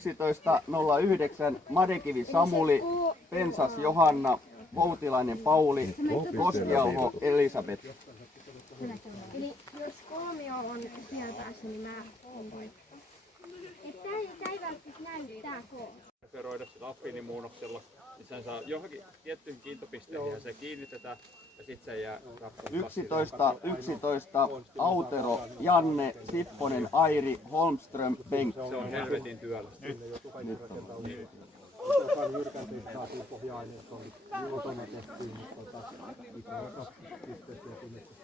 11.09 Madekivi Samuli, Pensas Johanna, Voutilainen Pauli, Koskiauho Elisabeth. Eli jos kolmio on siellä päässä, niin mä on voittaa. Että tää ei välttämättä näy tää koos. Referoida sillä affiinimuunnoksella, niin sen saa johonkin tiettyihin kiintopisteisiin ja se kiinnitetään ja sit se jää rappuun. 11.11 Autero, Janne, Sipponen, Airi, Holmström, Bengt. Se on helvetin työlästä. Jokainen jyrkäntyy saatiin pohja-aineistoon, kotona tehtiin, mutta itse asiassa pisteistä ja tunnistusta.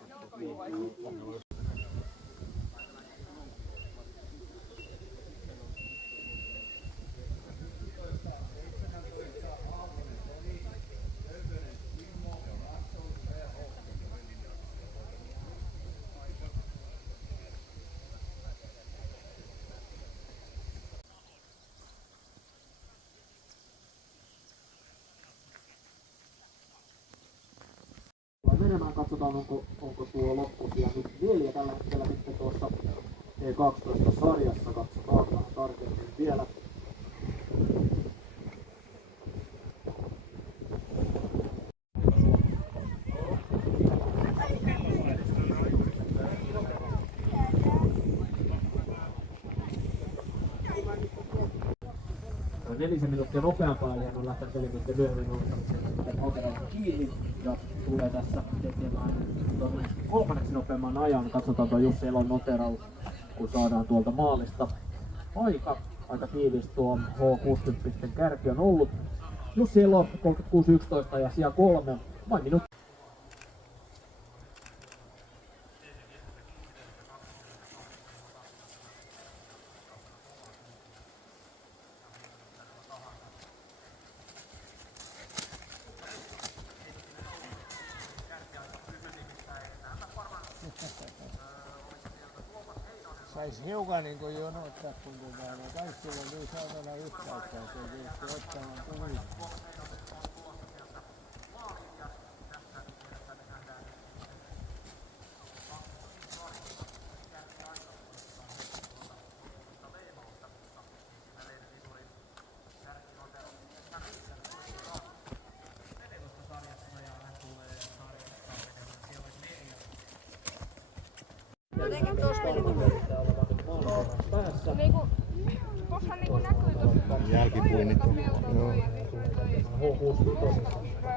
Menemään katsotaan onko tuo loppusia nyt 4 tällä hetkellä sitten tuossa E12-sarjassa, katsotaan vähän tarkemmin vielä. Nelisen minuuttia nopeampaa, eli hän on lähtenyt 4 minuuttia myöhemmin nostamisen sitten Auterolla kiinni ja tulee tässä tekemään kolmanneksi nopeamman ajan. Katsotaan tuo Jussi Elon noteraus, kun saadaan tuolta maalista. Aika tiivis tuo H60 kärki on ollut. Jussi Elo 36.11 ja sija 3, vain minuutti. Saisi hiukan niin kuin jonottaa, kun täällä kaikki on niin saatana yhtäkkiä, että ei tietysti ottamaan kuvia. Jotenkin tosta tuossahan niinku näkyy tuossa Jälkipuinnit. Joo. H60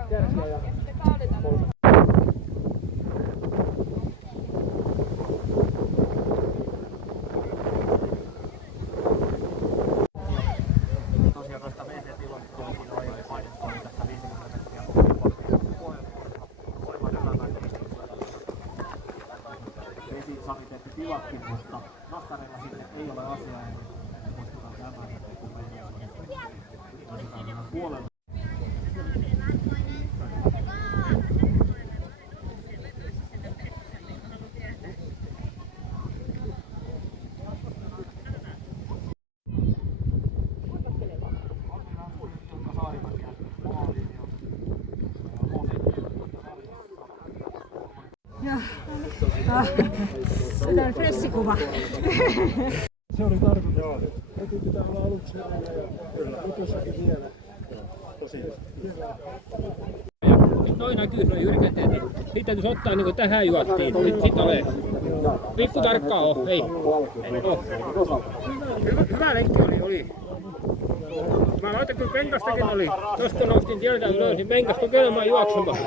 kärkiä ja sitten kaadetaan. Tosiaan noista WC-tilastoihin on painettu tässä 50 metriä voiman ylämäkiä. Vesisaniteettitilatkin, mutta nastareilla sitten ei ole asiaa, eli muistetaan tämän, kun meidän puolella. Tämä on fressikuva. Se oli tarkoitus. Heti pitää olla aluksi aina ja jutossakin vielä. Tosiaan. Noin näkyy noin jyrkänteet, niin siitä täytyisi ottaa niin kuin tähän juottiin. Nyt sit ole. Pikku tarkkaa on, ei. Hyvä lenkki oli. Mä laitan kyllä penkastakin oli. Tuossa kun nostin tieltä ylös, niin penkas kokeilemaan juoksemaan.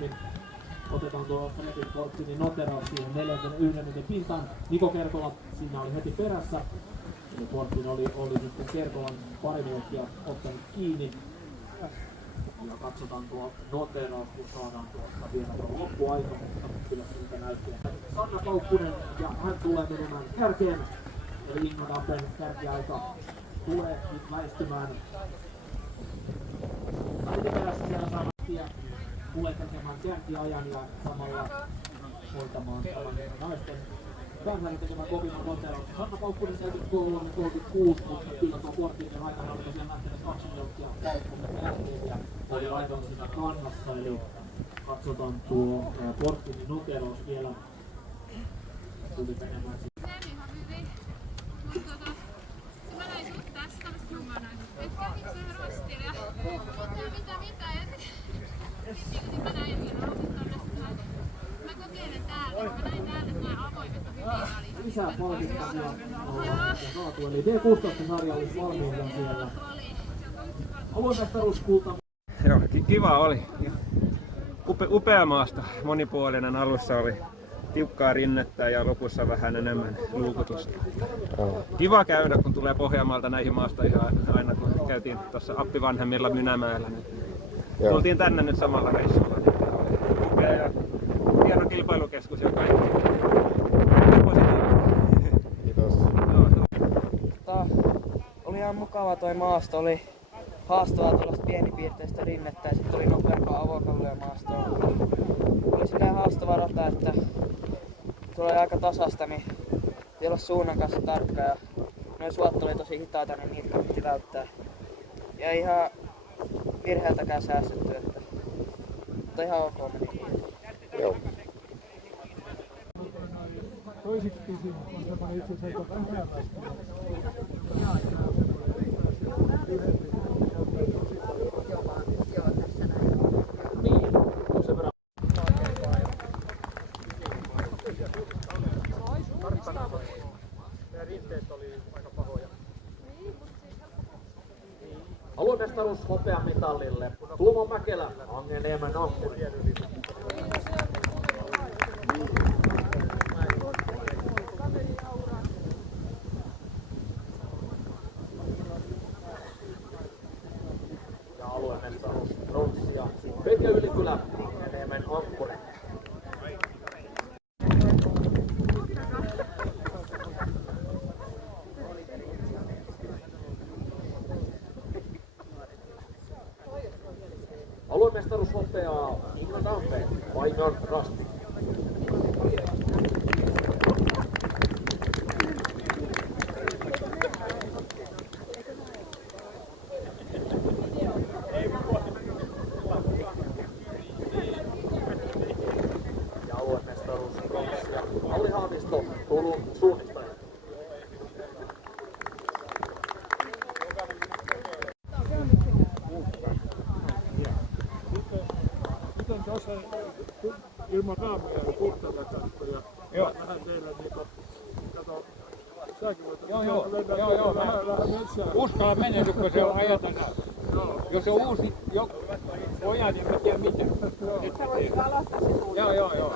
nopeammin. Otetaan tuo Fredrik Porttinin noteraus siihen 41 pintaan. Niko Kerkola siinä oli heti perässä. Eli Porttin oli sitten Kerkolan pari minuuttia ottanut kiinni. Ja katsotaan tuo noteraus, kun saadaan tuosta vielä tuo loppuaika, mutta kyllä siltä näyttää. Sanna Kaukkunen, ja hän tulee menemään kärkeen. Eli Ingo Dappen kärkiaika tulee nyt väistymään. Heti perässä siellä Samattia tulee tekemään kärkiajan ja samalla hoitamaan naisten kansainen tekemään kovimman noterauksen. Sanna Kaukkunen 36, mutta kyllä tuo Porttinen aikana oli tosiaan lähtenyt 2 minuuttia paukkuun lähteen ja oli aivan siinä kannassa. Eli katsotaan tuo Porttinen noteraus vielä. Tuli menemään Se ihan hyvin, mutta se mä näin sut tässä, mistä mä näin. Et kävikö se rostilla ja mitä ja sitten mä näin, että siinä nousit tonne näin. Mä kokeilen täällä, mä näin täällä, että nämä avoimet on hyvin väliin. lisää palkintoja ja saatu, eli D16-sarja olisi valmiina siellä. Aluemestaruuskulta. Joo, kiva oli. Upea maasto, monipuolinen. Alussa oli tiukkaa rinnettä ja lopussa vähän enemmän luukutusta. Kiva käydä, kun tulee Pohjanmaalta näihin maastoihin aina, kun käytiin tuossa Appivanhemmilla Mynämäellä. Niin tultiin tänne nyt samalla reissulla. Oli upea ja hieno kilpailukeskus ja kaikki. Kiitos. Oli ihan mukava toi maasto, oli haastavaa tuollaista pienipiirteistä rinnettä ja sitten oli nopeampaa avokallia maastoa. Oli silleen haastava rata, että tulee aika tasasta, niin piti olla suunnan kanssa tarkka ja noin suot oli tosi hitaita, niin niitä piti välttää. Ja ihan virheeltäkään säästetty, että mutta ihan ok meni. Joo. Toisiksi kysymys on semmoinen itse asiassa aika vähämästi. Aluemestaruus hopean mitallille. Tuomo Mäkelä, Angeniemen Ankkuri. Ja aluemestaruus pronssia. Pekka Ylikylä, Angeniemen Ankkuri. Aluemestaruus hopeaa Ingo Dappen, Paikan Rasti. Ja aluemestaruus pronssia Alli Haavisto, Turun suunnistaja. Miten tuossa ilman raamuja ja puhtaita kattoja, vähän teillä niinku, kato, säkin voit Joo. vähän metsää. Uskalla mennä, kun se on ajatana. Jos on uusi poja, niin mä tiedän mitä. Joo.